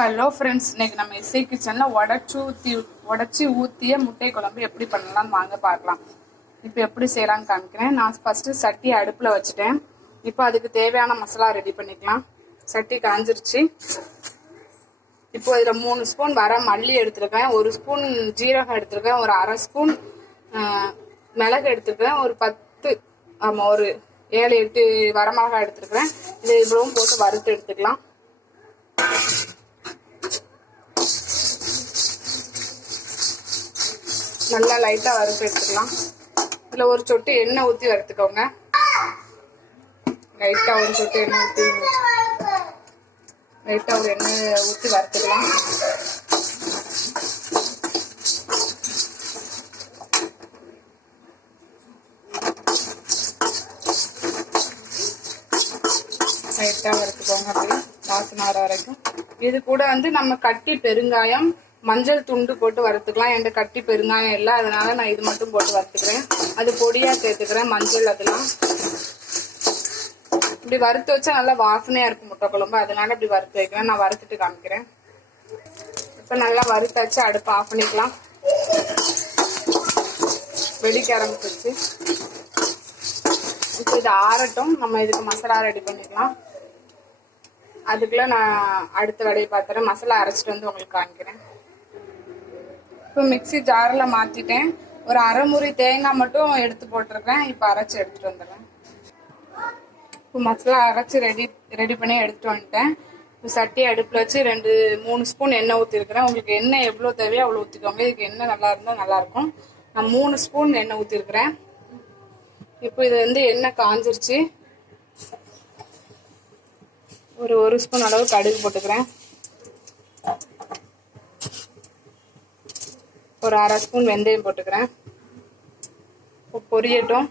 Hello friends, இன்னைக்கு நம்ம SI கிச்சனில் உடச்சி ஊற்றிய முட்டை குழம்பு எப்படி பண்ணலாம்னு வாங்க பார்க்கலாம். இப்போ எப்படி செய்யலாம்னு காமிக்கிறேன். நான் ஃபஸ்ட்டு சட்டி அடுப்பில் வச்சுட்டேன். இப்போ அதுக்கு தேவையான மசாலா ரெடி பண்ணிக்கலாம். சட்டி காஞ்சிருச்சு. இப்போ இதில் 3 ஸ்பூன் வர மல்லி எடுத்துருக்கேன், 1 ஸ்பூன் ஜீரகம் எடுத்துருக்கேன், ஒரு அரை ஸ்பூன் மிளகு எடுத்துருக்கேன், ஒரு 10 ஒரு 7-8 வரமிளகாய் எடுத்துருக்கிறேன். இது இவ்வளவும் போட்டு வறுத்து எடுத்துக்கலாம். நல்லா லைட்டாக வறுத்து எடுத்துக்கலாம். இதில் ஒரு சொட்டு எண்ணெய் ஊற்றி வறுத்துக்கோங்க. லைட்டாக ஒரு சொட்டு எண்ணெய் ஊற்றி வறுத்துக்கலாம். லைட்டாக வறுத்துக்கோங்க. அப்படி வாசனை வர வரைக்கும். இது கூட நம்ம கட்டி பெருங்காயம், மஞ்சள் துண்டு போட்டு வறுத்துக்கலாம். என்கிட்ட கட்டி பெருங்காயம் இல்லை, அதனால நான் இது மட்டும் போட்டு வறுத்துக்கிறேன். அது பொடியாக சேர்த்துக்கிறேன். மஞ்சள் அதெல்லாம் இப்படி வறுத்து வச்சா நல்லா வாசனையாக இருக்கும் முட்டை குழம்பு, அதனால இப்படி வறுத்து வைக்கிறேன். நான் வறுத்துட்டு காமிக்கிறேன். இப்போ நல்லா வறுத்தாச்சு. அடுப்பு ஆஃப் பண்ணிக்கலாம். வெடிக்க ஆரம்பிச்சிருச்சு. இப்போ இது ஆறட்டும். நம்ம இதுக்கு மசாலா ரெடி பண்ணிக்கலாம். அதுக்குள்ள நான் அடுத்த வேலையை பார்த்துறேன். மசாலா அரைச்சிட்டு வந்து உங்களுக்கு காமிக்கிறேன். இப்போ மிக்சி ஜாரில் மாற்றிட்டேன். ஒரு அரை முறி தேங்காய் மட்டும் எடுத்து போட்டிருக்கேன். இப்போ அரைச்சி எடுத்துகிட்டு வந்துடுறேன். இப்போ மசாலா அரைச்சி ரெடி பண்ணி எடுத்துகிட்டு வந்துட்டேன். இப்போ சட்டி அடுப்பில் வச்சு 2-3 ஸ்பூன் எண்ணெய் ஊற்றிருக்கிறேன். உங்களுக்கு எண்ணெய் எவ்வளோ தேவையோ அவ்வளோ ஊற்றிக்கோங்க. இதுக்கு எண்ணெய் நல்லா இருந்தால் நல்லாயிருக்கும். நான் 3 ஸ்பூன் எண்ணெய் ஊற்றிருக்கிறேன். இப்போ இது எண்ணெய் காஞ்சிருச்சு. ஒரு ஸ்பூன் அளவு கடுகு போட்டுக்கிறேன். ஒரு அரை ஸ்பூன் வெந்தயம் போட்டுக்கிறேன். பொரியட்டும்.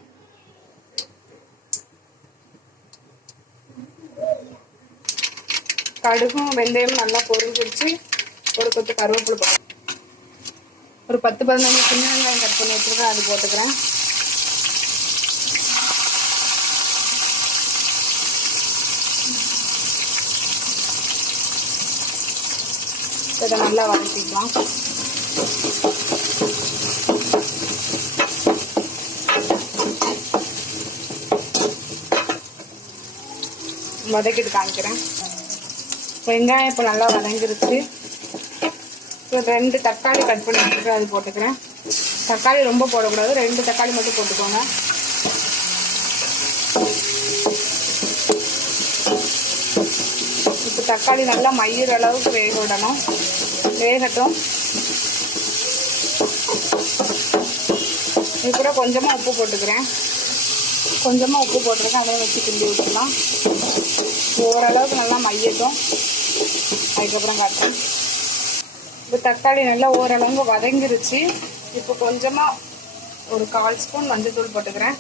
கடுகும் வெந்தயமும் நல்லா பொரிஞ்சிருச்சு. ஒரு கொத்து கருவேப்பிலை போட்டு ஒரு 10-15 சின்ன வெங்காயம் கட் பண்ணி வச்சுருக்கேன், அது போட்டுக்கிறேன். இதை நல்லா வதக்கிக்கலாம். வதக்கிட்டு காமிக்கிறேன். வெங்காயம் இப்போ நல்லா வதங்கிருச்சு. இப்போ 2 தக்காளி கட் பண்ணி வச்சுருக்கேன், அது போட்டுக்கிறேன். தக்காளி ரொம்ப போடக்கூடாது, 2 தக்காளி மட்டும் போட்டுக்கோங்க. இப்போ தக்காளி நல்லா மயிற அளவுக்கு வேக விடணும். வேகட்டும். இது கூட கொஞ்சமாக உப்பு போட்டுக்கிறேன். கொஞ்சமாக உப்பு போட்டிருக்கேன், அதை வச்சு கிண்டி விட்டுக்கலாம். ஓரளவுக்கு நல்லா மையட்டும். அதுக்கப்புறம் காட்டுறேன். இப்போ தக்காளி நல்லா ஓரளவுக்கு வதங்கிருச்சு. இப்போ கொஞ்சமாக ஒரு 1/4 ஸ்பூன் மஞ்சள் போட்டுக்கிறேன்.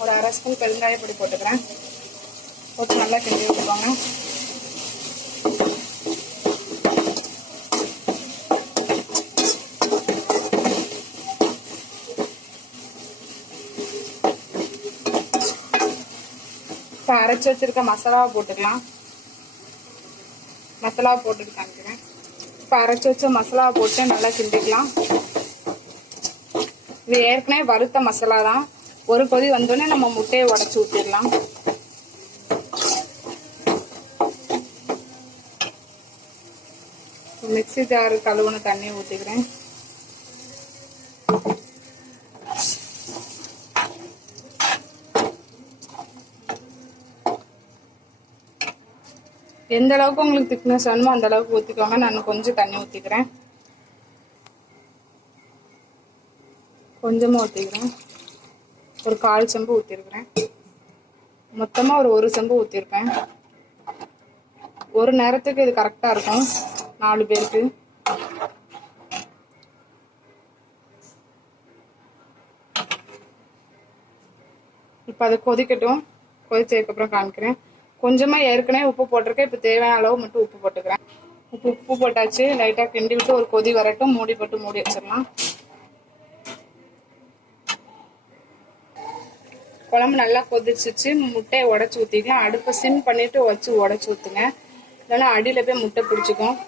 ஒரு அரை ஸ்பூன் பெருங்காயப்பொடி போட்டுக்கிறேன். போட்டு நல்லா கிண்டி விட்டுக்கோங்க. இப்போ அரைச்சி வச்சிருக்க மசாலாவை போட்டுக்கலாம். மசாலாவை போட்டுட்டு காமிக்கிறேன். இப்போ அரைச்சி வச்ச மசாலாவை போட்டு நல்லா கிண்டிக்கலாம். இது ஏற்கனவே வறுத்த மசாலா தான். ஒரு கொதி வந்தோடனே நம்ம முட்டையை உடச்சி ஊற்றிடலாம். மிக்சி ஜாரு கழுவுன தண்ணி ஊற்றிக்கிறேன். எந்த அளவுக்கு உங்களுக்கு திக்னஸ் வேணுமோ அந்த அளவுக்கு ஊற்றிக்கோங்க. நான் கொஞ்சம் தண்ணி ஊற்றிக்கிறேன். கொஞ்சமாக ஊற்றிக்கிறேன். ஒரு 1/4 செம்பு ஊற்றிருக்கிறேன். மொத்தமாக ஒரு செம்பு ஊற்றிருப்பேன். ஒரு நேரத்துக்கு இது கரெக்டாக இருக்கும், 4 பேருக்கு. இப்போ அது கொதிக்கட்டும். கொதிச்சதுக்கப்புறம் காமிக்கிறேன். கொஞ்சமாக ஏற்கனவே உப்பு போட்டிருக்கேன். இப்போ தேவையான அளவு மட்டும் உப்பு போட்டுக்கிறேன். உப்பு போட்டாச்சு. லைட்டாக கிண்டி விட்டு ஒரு கொதி வரட்டும். மூடி வச்சிடலாம். குழம்பு நல்லா கொதிச்சிச்சு. முட்டையை உடச்சி ஊற்றிக்கலாம். அடுப்பை சிம் பண்ணிட்டு வச்சு உடச்சி ஊற்றுங்க, இல்லைன்னா அடியில் போய் முட்டை பிடிச்சிக்கும்.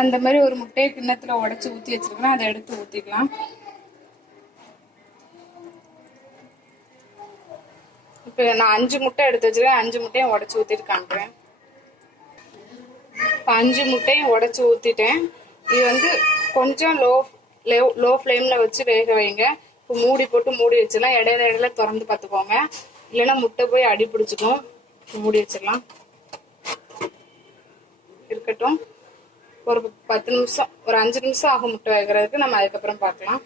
அந்த மாதிரி ஒரு முட்டையை கிண்ணத்துல உடச்சி ஊற்றி வச்சிருக்கேன், அதை எடுத்து ஊற்றிக்கலாம். இப்போ நான் 5 முட்டை எடுத்து வச்சிருக்கேன். 5 முட்டையும் உடச்சி ஊற்றிட்டு காமிக்கிறேன். இப்போ 5 முட்டையும் உடச்சி ஊற்றிட்டேன். இது வந்து கொஞ்சம் லோ ஃப்ளேமில் வச்சு வேக வைங்க. இப்போ மூடி போட்டு மூடி வச்சிடலாம். இடையில திறந்து பார்த்துக்கோங்க, இல்லைன்னா முட்டை போய் அடி பிடிச்சிக்கும். மூடி வச்சிடலாம், இருக்கட்டும். ஒரு 10 நிமிஷம், ஒரு 5 நிமிஷம் ஆகும் முட்டை வேகிறதுக்கு. நம்ம அதுக்கப்புறம் பார்க்கலாம்.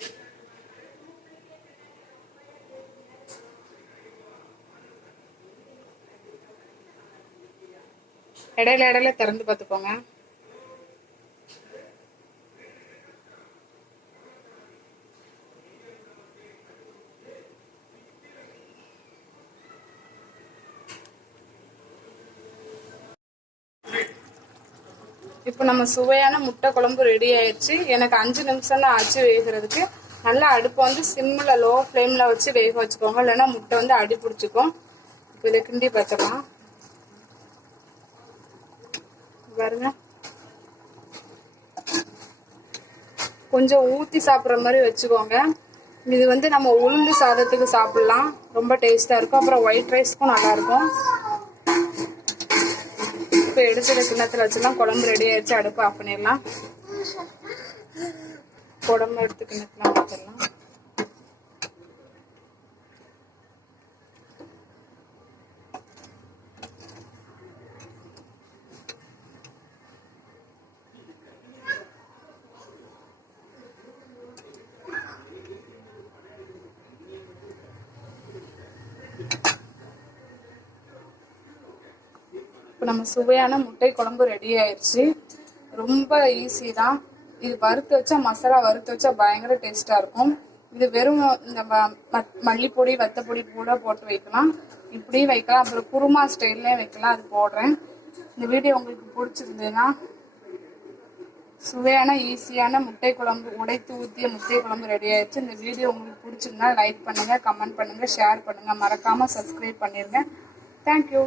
இடையில திறந்து பார்த்துக்கோங்க. இப்போ நம்ம சுவையான முட்டை குழம்பு ரெடி ஆயிடுச்சு. எனக்கு 5 நிமிஷம் தான் ஆச்சு வேகிறதுக்கு. நல்லா அடுப்பை வந்து சிம்மில் லோ ஃப்ளேமில் வச்சு வேக வச்சுக்கோங்க, இல்லைன்னா முட்டை வந்து அடி பிடிச்சிக்கும். இப்போ இதை கிண்டி பார்த்துக்கலாம். பாருங்க, கொஞ்சம் ஊற்றி சாப்பிட்ற மாதிரி வச்சுக்கோங்க. இது வந்து நம்ம உளுந்து சாதத்துக்கு சாப்பிடலாம், ரொம்ப டேஸ்ட்டாக இருக்கும். அப்புறம் ஒயிட் ரைஸ்க்கும் நல்லாயிருக்கும். இப்போ எடுத்து கிண்ணத்தில் வச்சுலாம். குழம்பு ரெடி ஆயிடுச்சு. அடுப்பு ஆஃப் பண்ணிடலாம். குழம்பு எடுத்து கிண்ணத்தில் வச்சிடலாம். இப்போ நம்ம சுவையான முட்டை குழம்பு ரெடி ஆயிடுச்சு. ரொம்ப ஈஸி தான். இது வறுத்து வச்சா, மசாலா வறுத்து வச்சா பயங்கர டேஸ்ட்டாக இருக்கும். இது வெறும் இந்த மல்லிப்பொடி வத்தப்பொடி கூட போட்டு வைக்கலாம், இப்படி வைக்கலாம். அப்புறம் குருமா ஸ்டைல்லே வைக்கலாம், அது போடுறேன். இந்த வீடியோ உங்களுக்கு பிடிச்சிருந்ததுன்னா, சுவையான ஈஸியான முட்டை குழம்பு, உடைத்து ஊற்றிய முட்டை குழம்பு ரெடி ஆயிடுச்சு. இந்த வீடியோ உங்களுக்கு பிடிச்சிருந்தா லைக் பண்ணுங்கள், கமெண்ட் பண்ணுங்கள், ஷேர் பண்ணுங்கள். மறக்காமல் சப்ஸ்கிரைப் பண்ணிடுங்க. தேங்க்யூ.